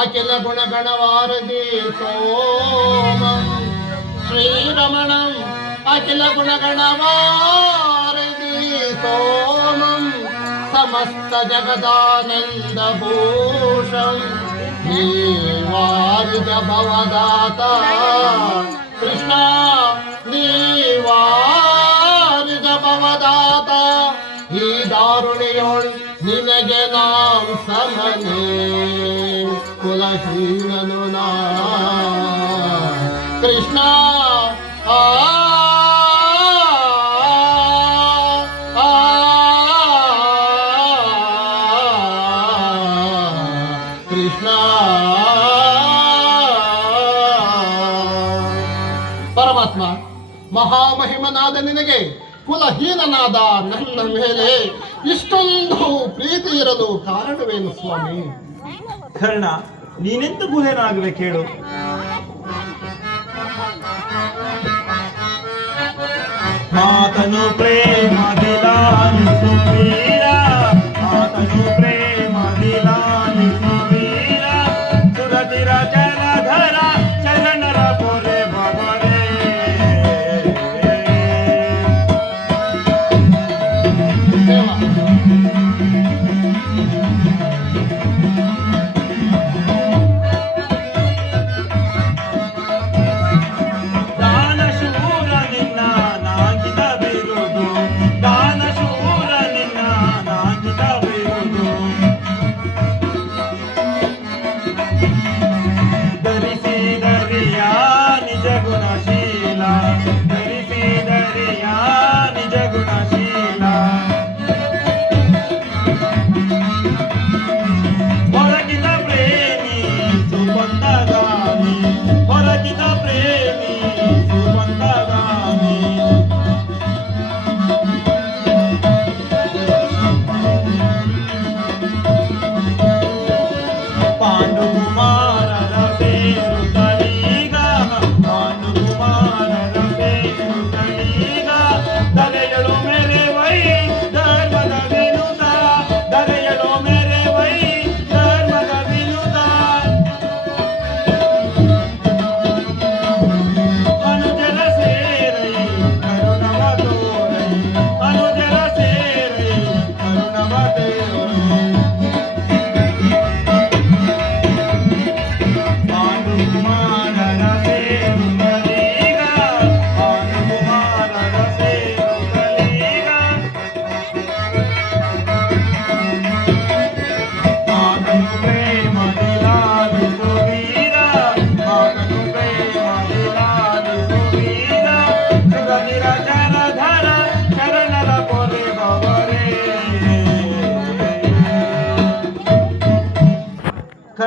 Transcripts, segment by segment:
अखिल गुणगणवारधि सोमं श्रीरमणं अखिल गुणगणवारधि सोमं समस्त जगदानन्दभूषं नीवारिज भवदाता कृष्ण नीवारिज भवदाता ಈ ದಾರುಣಿಯೋಳ್ ನಿನಗೆ ನಾಂ ಸಮನೆ ಕುಲಹೀನನು ನಾ ಕೃಷ್ಣ ಆ ಕೃಷ್ಣ ಪರಮಾತ್ಮ ಮಹಾಮಹಿಮನಾದ ನಿನಗೆ ಕುಲಹೀನನಾದ ನನ್ನ ಮೇಲೆ ಇಷ್ಟೊಂದು ಪ್ರೀತಿ ಇರಲು ಕಾರಣವೇನು ಸ್ವಾಮಿ? ಕರ್ಣ, ನೀನೆಂತ ಗುಹೇನಾಗಬೇಕು ಹೇಳು? ಮಾತನು ಪ್ರೇಮದಿಲಾನಿಸು ವೀರ, ಮಾತನು ಪ್ರೇಮದಿಲಾನಿಸು ವೀರ, ಸುರತಿರ ಜಲಧರ ಚರಣರ ಪೊರೆ ಬಗರೆ.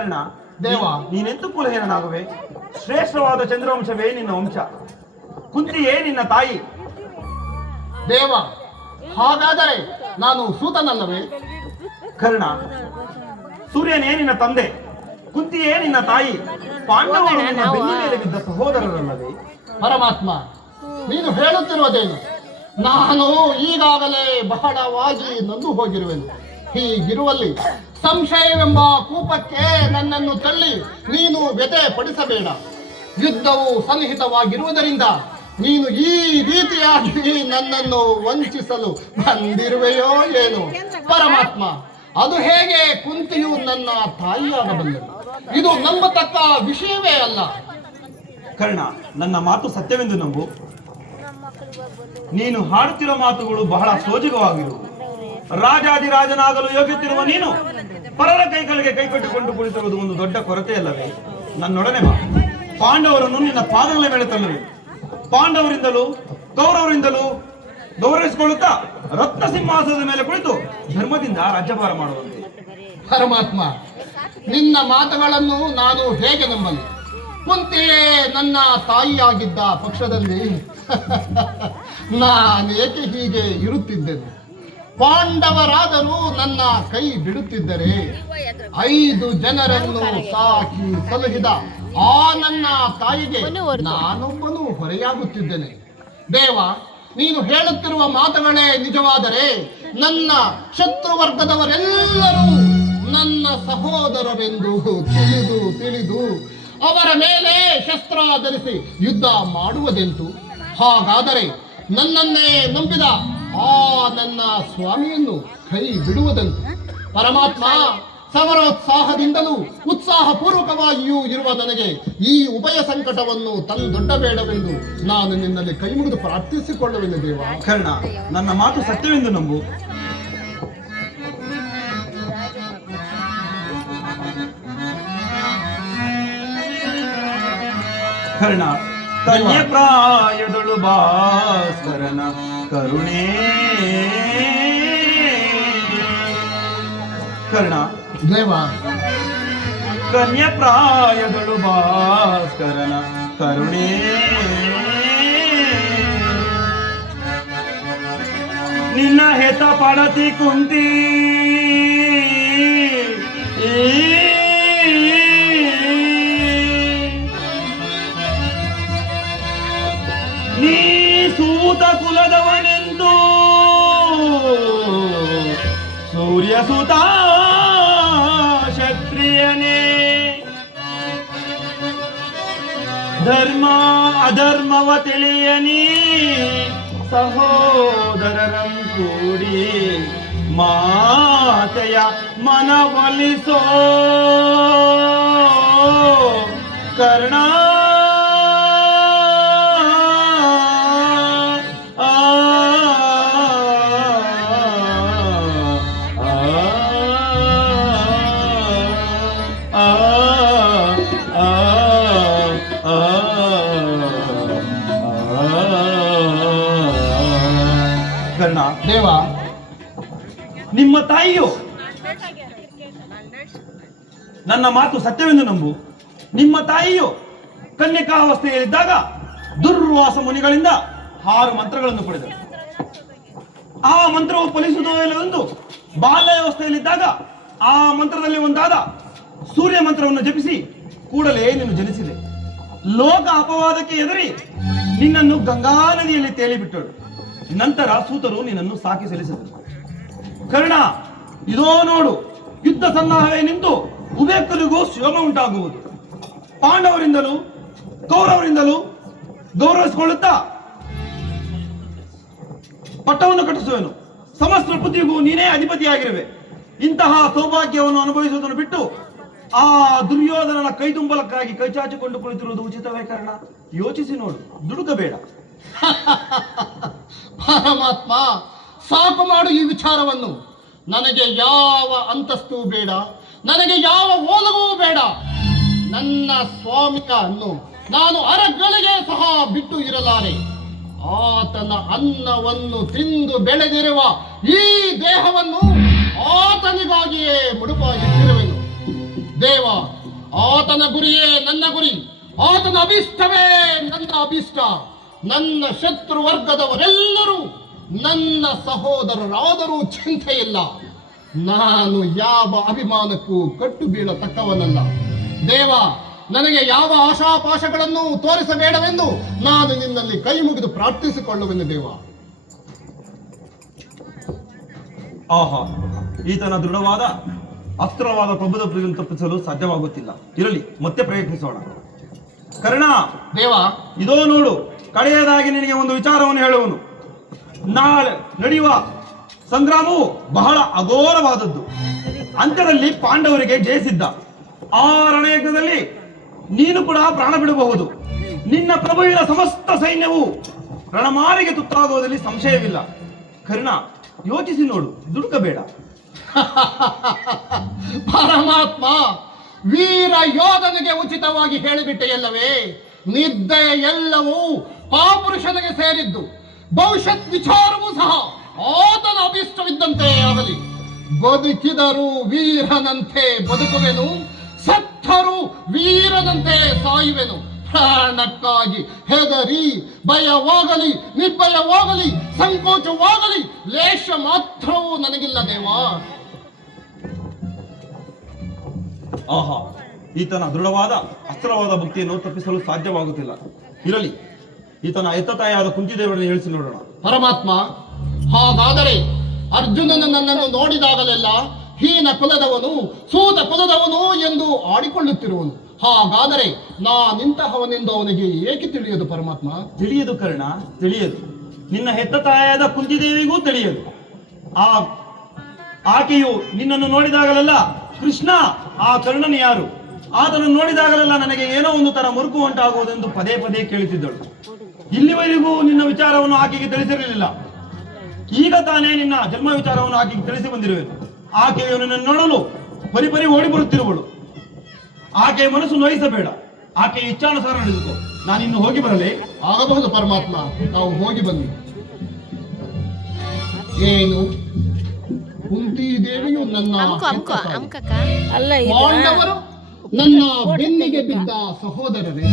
ಕರ್ಣ, ದೇವ. ನೀನೆಂತೂ ಕುಲಹೀನನಾಗುವೆ? ಶ್ರೇಷ್ಠವಾದ ಚಂದ್ರವಂಶವೇ ನಿನ್ನ ವಂಶ. ಕುಂತಿಯೇ ನಿನ್ನ ತಾಯಿ. ದೇವ, ಹಾಗಾದರೆ ನಾನು ಸೂತನಲ್ಲವೇ? ಕರ್ಣ, ಸೂರ್ಯನೇ ನಿನ್ನ ತಂದೆ, ಕುಂತಿಯೇ ನಿನ್ನ ತಾಯಿ, ಪಾಂಡವರು ನಿನ್ನ ಬೆನ್ನ ಮೇಲೆ ಬಿದ್ದ ಸಹೋದರರಲ್ಲವೇ? ಪರಮಾತ್ಮ, ನೀನು ಹೇಳುತ್ತಿರುವುದೇನು? ನಾನು ಈಗಾಗಲೇ ಬಹಳವಾಗಿ ನೊಂದು ಹೋಗಿರುವೆನು. ಹೀಗಿರುವಲ್ಲಿ ಸಂಶಯವೆಂಬ ಕೂಪಕ್ಕೆ ನನ್ನನ್ನು ತಳ್ಳಿ ನೀನು ವ್ಯಥೆ ಪಡಿಸಬೇಡ. ಯುದ್ಧವು ಸನ್ನಿಹಿತವಾಗಿರುವುದರಿಂದ ನೀನು ಈ ರೀತಿಯಾಗಿ ನನ್ನನ್ನು ವಂಚಿಸಲು ಬಂದಿರುವೆಯೋ ಏನು? ಪರಮಾತ್ಮ, ಅದು ಹೇಗೆ ಕುಂತಿಯು ನನ್ನ ತಾಯಿಯಾಗಬಲ್ಲದು? ಇದು ನಂಬತಕ್ಕ ವಿಷಯವೇ ಅಲ್ಲ. ಕರ್ಣ, ನನ್ನ ಮಾತು ಸತ್ಯವೆಂದು ನಂಬು. ನೀನು ಹಾಡುತ್ತಿರುವ ಮಾತುಗಳು ಬಹಳ ಸೋಜಿಗವಾಗಿರುವುದು. ರಾಜಾದಿರಾಜನಾಗಲು ಯೋಗ್ಯತಿರುವ ನೀನು ಪರರ ಕೈಗಳಿಗೆ ಕೈಕಟ್ಟಿಕೊಂಡು ಕುಳಿತಿರುವುದು ಒಂದು ದೊಡ್ಡ ಕೊರತೆಯಲ್ಲವೇ? ನನ್ನೊಡನೆ ಬಾ. ಪಾಂಡವರನ್ನು ನಿನ್ನ ಪಾದಗಳ ಮೇಲೆ ತಳ್ಳುವೆ. ಪಾಂಡವರಿಂದಲೂ ಕೌರವರಿಂದಲೂ ಗೌರವಿಸಿಕೊಳ್ಳುತ್ತಾ ರತ್ನ ಸಿಂಹಾಸನದ ಮೇಲೆ ಕುಳಿತು ಧರ್ಮದಿಂದ ರಾಜ್ಯಭಾರ ಮಾಡುವಂತೆ. ಪರಮಾತ್ಮ, ನಿನ್ನ ಮಾತುಗಳನ್ನು ನಾನು ಹೇಗೆ ನಂಬಲಿ? ಕುಂತಿಯೇ ನನ್ನ ತಾಯಿಯಾಗಿದ್ದ ಪಕ್ಷದಲ್ಲಿ ನಾನೇಕೆ ಹೀಗೆ ಇರುತ್ತಿದ್ದೆನು? ಪಾಂಡವರಾದರೂ ನನ್ನ ಕೈ ಬಿಡುತ್ತಿದ್ದರೆ 5 ಜನರನ್ನು ಸಾಕಿ ಸಲಹಿದ ಆ ನನ್ನ ತಾಯಿಗೆ ನಾನೊಬ್ಬನು ಹೊರೆಯಾಗುತ್ತಿದ್ದೇನೆ. ದೇವ, ನೀನು ಹೇಳುತ್ತಿರುವ ಮಾತುಗಳೇ ನಿಜವಾದರೆ ನನ್ನ ಶತ್ರುವರ್ಗದವರೆಲ್ಲರೂ ನನ್ನ ಸಹೋದರರೆಂದು ತಿಳಿದು ಅವರ ಮೇಲೆ ಶಸ್ತ್ರ ಧರಿಸಿ ಯುದ್ಧ ಮಾಡುವುದೆಂತು? ಹಾಗಾದರೆ ನನ್ನನ್ನೇ ನಂಬಿದ ಆ ನನ್ನ ಸ್ವಾಮಿಯನ್ನು ಕೈ ಬಿಡುವುದಂತು? ಪರಮಾತ್ಮ, ಸಮರೋತ್ಸಾಹದಿಂದಲೂ ಉತ್ಸಾಹಪೂರ್ವಕವಾಗಿಯೂ ಇರುವ ನನಗೆ ಈ ಉಭಯ ಸಂಕಟವನ್ನು ತಂದೊಡ್ಡಬೇಡವೆಂದು ನಾನು ನಿನ್ನಲ್ಲಿ ಕೈ ಮುಗಿದು ಪ್ರಾರ್ಥಿಸಿಕೊಳ್ಳುವೆನು ದೇವ. ಕರ್ಣ, ನನ್ನ ಮಾತು ಸತ್ಯವೆಂದು ನಂಬು. ಕರ್ಣ, ಕನ್ಯೆ ಪ್ರಾಯದಳು ಭಾಸ್ಕರನ ಕರುಣೆ. ಕರ್ಣ ದೇವ, ಕನ್ಯೆ ಪ್ರಾಯದಳು ಭಾಸ್ಕರನ ಕರುಣೆ. ನಿನ್ನ ಹೆತ ಪಡತಿ ಕುಂತಿ ನೀ ಸೂತ ಕುಲದವನೆಂದು ಸೂರ್ಯ ಸುತ ಕ್ಷತ್ರಿಯನೇ ಧರ್ಮ ಅಧರ್ಮವ ತಿಳಿಯನಿ ಸಹೋದರರಂ ಕೂಡಿ ಮಾತೆಯ ಮನವೊಲಿಸೋ ಕರ್ಣ. ಕರ್ಣ, ದೇವ, ನಿಮ್ಮ ತಾಯಿಯು ನನ್ನ ಮಾತು ಸತ್ಯವೆಂದು ನಂಬು. ನಿಮ್ಮ ತಾಯಿಯು ಕನ್ಯಕಾವಸ್ಥೆಯಲ್ಲಿದ್ದಾಗ ದುರ್ವಾಸ ಮುನಿಗಳಿಂದ 6 ಮಂತ್ರಗಳನ್ನು ಪಡೆದರು. ಆ ಮಂತ್ರವು ಫಲಿಸುವುದಿಲ್ಲವೆಂದು ಬಾಲ್ಯಾವಸ್ಥೆಯಲ್ಲಿದ್ದಾಗ ಆ ಮಂತ್ರದಲ್ಲಿ ಒಂದಾದ ಸೂರ್ಯ ಮಂತ್ರವನ್ನು ಜಪಿಸಿ ಕೂಡಲೇ ನೀನು ಜನಿಸಿದೆ. ಲೋಕ ಅಪವಾದಕ್ಕೆ ಎದುರಿ ನಿನ್ನನ್ನು ಗಂಗಾ ನದಿಯಲ್ಲಿ ತೇಲಿಬಿಟ್ಟಳು. ನಂತರ ಸೂತರು ನಿನ್ನನ್ನು ಸಾಕಿ ಸಲ್ಲಿಸಿದರು. ಕರ್ಣ, ಇದೋ ನೋಡು, ಯುದ್ಧ ಸನ್ನಾಹವೇ ನಿಂತು ಉಭಯಕ್ಕರಿಗೂ ಶ್ರಮ ಉಂಟಾಗುವುದು. ಪಾಂಡವರಿಂದಲೂ ಕೌರವರಿಂದಲೂ ಗೌರವಿಸಿಕೊಳ್ಳುತ್ತಾ ಪಟ್ಟವನ್ನು ಕಟ್ಟಿಸುವೆನು. ಸಮಸ್ತ ಪೃಥ್ವಿಗೂ ನೀನೇ ಅಧಿಪತಿಯಾಗಿರುವೆ. ಇಂತಹ ಸೌಭಾಗ್ಯವನ್ನು ಅನುಭವಿಸುವುದನ್ನು ಬಿಟ್ಟು ಆ ದುರ್ಯೋಧನನ ಕೈ ತುಂಬಲಕ್ಕಾಗಿ ಕೈಚಾಚಿಕೊಂಡು ಕುಳಿತಿರುವುದು ಉಚಿತವೇ? ಕರ್ಣ, ಯೋಚಿಸಿ ನೋಡು, ದುಡುಕಬೇಡ. ಪರಮಾತ್ಮ, ಸಾಕು ಮಾಡು ಈ ವಿಚಾರವನ್ನು. ನನಗೆ ಯಾವ ಅಂತಸ್ತು ಬೇಡ, ನನಗೆ ಯಾವ ಓಲವೂ ಬೇಡ. ನನ್ನ ಸ್ವಾಮಿಯನ್ನು ನಾನು ಅರಗಳಿಗೆ ಸಹ ಬಿಟ್ಟು ಇರಲಾರೆ. ಆತನ ಅನ್ನವನ್ನು ತಿಂದು ಬೆಳೆದಿರುವ ಈ ದೇಹವನ್ನು ಆತನಿಗಾಗಿಯೇ ಮುಡುಪಾಗಿಟ್ಟಿರುವೆನು. ದೇವ, ಆತನ ಗುರಿಯೇ ನನ್ನ ಗುರಿ, ಆತನ ಅಭಿಷ್ಟವೇ ನನ್ನ ಅಭಿಷ್ಟ. ನನ್ನ ಶತ್ರು ವರ್ಗದವರೆಲ್ಲರೂ ನನ್ನ ಸಹೋದರರಾದರೂ ಚಿಂತೆ ಇಲ್ಲ. ನಾನು ಯಾವ ಅಭಿಮಾನಕ್ಕೂ ಕಟ್ಟು ಬೀಳತಕ್ಕವನಲ್ಲ. ದೇವ, ನನಗೆ ಯಾವ ಆಶಾಪಾಶಗಳನ್ನು ತೋರಿಸಬೇಡವೆಂದು ನಾನು ನಿನ್ನಲ್ಲಿ ಕೈ ಮುಗಿದು ಪ್ರಾರ್ಥಿಸಿಕೊಳ್ಳುವೆನು ದೇವ. ಆಹಾ, ಈತನ ದೃಢವಾದ ಅಸ್ತ್ರವಾದ ಪ್ರಭುತ್ವವನ್ನು ತಪ್ಪಿಸಲು ಸಾಧ್ಯವಾಗುತ್ತಿಲ್ಲ. ಇರಲಿ, ಮತ್ತೆ ಪ್ರಯತ್ನಿಸೋಣ. ಕರ್ಣ ದೇವ, ಇದೋ ನೋಡು, ಕಡೆಯದಾಗಿ ನಿನಗೆ ಒಂದು ವಿಚಾರವನ್ನು ಹೇಳುವನು. ನಾಳೆ ನಡೆಯುವ ಸಂಗ್ರಾಮವು ಬಹಳ ಅಘೋರವಾದದ್ದು. ಅಂತ್ಯದಲ್ಲಿ ಪಾಂಡವರಿಗೆ ಜಯಿಸಿದ್ದ. ಆ ರಣಯಜ್ಞದಲ್ಲಿ ನೀನು ಕೂಡ ಪ್ರಾಣ ಬಿಡಬಹುದು. ನಿನ್ನ ಪ್ರಭುವಿನ ಸಮಸ್ತ ಸೈನ್ಯವು ರಣಮಾರಿಗೆ ತುತ್ತಾಗುವುದರಲ್ಲಿ ಸಂಶಯವಿಲ್ಲ. ಕರ್ಣ, ಯೋಚಿಸಿ ನೋಡು, ದುಡುಕಬೇಡ. ಪರಮಾತ್ಮ, ವೀರ ಯೋಧನಿಗೆ ಉಚಿತವಾಗಿ ಹೇಳಿಬಿಟ್ಟೆಯಲ್ಲವೇ, ನಿರ್ದಯ ಎಲ್ಲವೂ ಪಾಪುರುಷನಿಗೆ ಸೇರಿದ್ದು. ಭವಿಷ್ಯತ್ ವಿಚಾರವೂ ಸಹ ಆತನ ಅಭಿಷ್ಟವಿದ್ದಂತೆ ಆಗಲಿ. ಬದುಕಿದರೂ ವೀರನಂತೆ ಬದುಕುವೆನು, ಸತ್ತರೂ ವೀರನಂತೆ ಸಾಯುವೆನು. ಪ್ರಾಣಕ್ಕಾಗಿ ಹೆದರಿ ಭಯವಾಗಲಿ, ನಿರ್ಭಯವಾಗಲಿ, ಸಂಕೋಚವಾಗಲಿ ಲೇಷ ಮಾತ್ರವೂ ನನಗಿಲ್ಲ ದೇವಾ. ಆಹಾ, ಈತನ ದೃಢವಾದ ಅಸ್ತ್ರವಾದ ಭಕ್ತಿಯನ್ನು ತಪ್ಪಿಸಲು ಸಾಧ್ಯವಾಗುತ್ತಿಲ್ಲ. ಇರಲಿ, ಈತನ ಎತ್ತತಾಯಾದ ಕುಂತಿದೇವರನ್ನು ಹೇಳಿಸಿ ನೋಡೋಣ. ಪರಮಾತ್ಮ, ಹಾಗಾದರೆ ಅರ್ಜುನನು ನನ್ನನ್ನು ನೋಡಿದಾಗಲೆಲ್ಲ ಹೀನ ಕುಲದವನು, ಸೂತ ಕುಲದವನು ಎಂದು ಆಡಿಕೊಳ್ಳುತ್ತಿರುವನು. ಹಾಗಾದರೆ ನಾನಿಂತಹವನೆಂದು ಅವನಿಗೆ ಏಕೆ ತಿಳಿಯದು ಪರಮಾತ್ಮ? ತಿಳಿಯದು ಕರ್ಣ, ತಿಳಿಯದು. ನಿನ್ನ ಹೆತ್ತ ತಾಯಾದ ಕುಂತಿದೇವಿಗೂ ತಿಳಿಯದು. ಆಕೆಯು ನಿನ್ನನ್ನು ನೋಡಿದಾಗಲೆಲ್ಲ ಕೃಷ್ಣ, ಆ ಕರ್ಣನು ಯಾರು? ಆತನನ್ನು ನೋಡಿದಾಗಲೆಲ್ಲ ನನಗೆ ಏನೋ ಒಂದು ತರ ಮುರುಕು ಉಂಟಾಗುವುದೆಂದು ಪದೇ ಪದೇ ಕೇಳುತ್ತಿದ್ದಳು. ಇಲ್ಲಿವರೆಗೂ ನಿನ್ನ ವಿಚಾರವನ್ನು ಆಕೆಗೆ ತಿಳಿಸಿರಲಿಲ್ಲ. ಈಗ ತಾನೇ ನಿನ್ನ ಜನ್ಮ ವಿಚಾರವನ್ನು ಆಕೆಗೆ ತಿಳಿಸಿ ಬಂದಿರುವೆನು. ಆಕೆಯು ನಿನ್ನನ್ನು ನೋಡಲು ಪರಿಪರಿ ಓಡಿ ಬರುತ್ತಿರುವಳು. ಆಕೆಯ ಮನಸ್ಸು ನೋಯಿಸಬೇಡ. ಆಕೆಯ ಇಚ್ಛಾನುಸಾರ ನಡೆದುಕೋ. ನಾನಿನ್ನು ಹೋಗಿ ಬರಲೇ? ಆಗಬಹುದು ಪರಮಾತ್ಮ, ನಾವು ಹೋಗಿ ಬನ್ನಿ. ಏನು ಕುಂತಿ ದೇವಿಯು ನನ್ನ ಅಲ್ಲ ಪಾಂಡವರು ನನ್ನ ಬೆನ್ನಿಗೆ ಬಿದ್ದ ಸಹೋದರರೇ,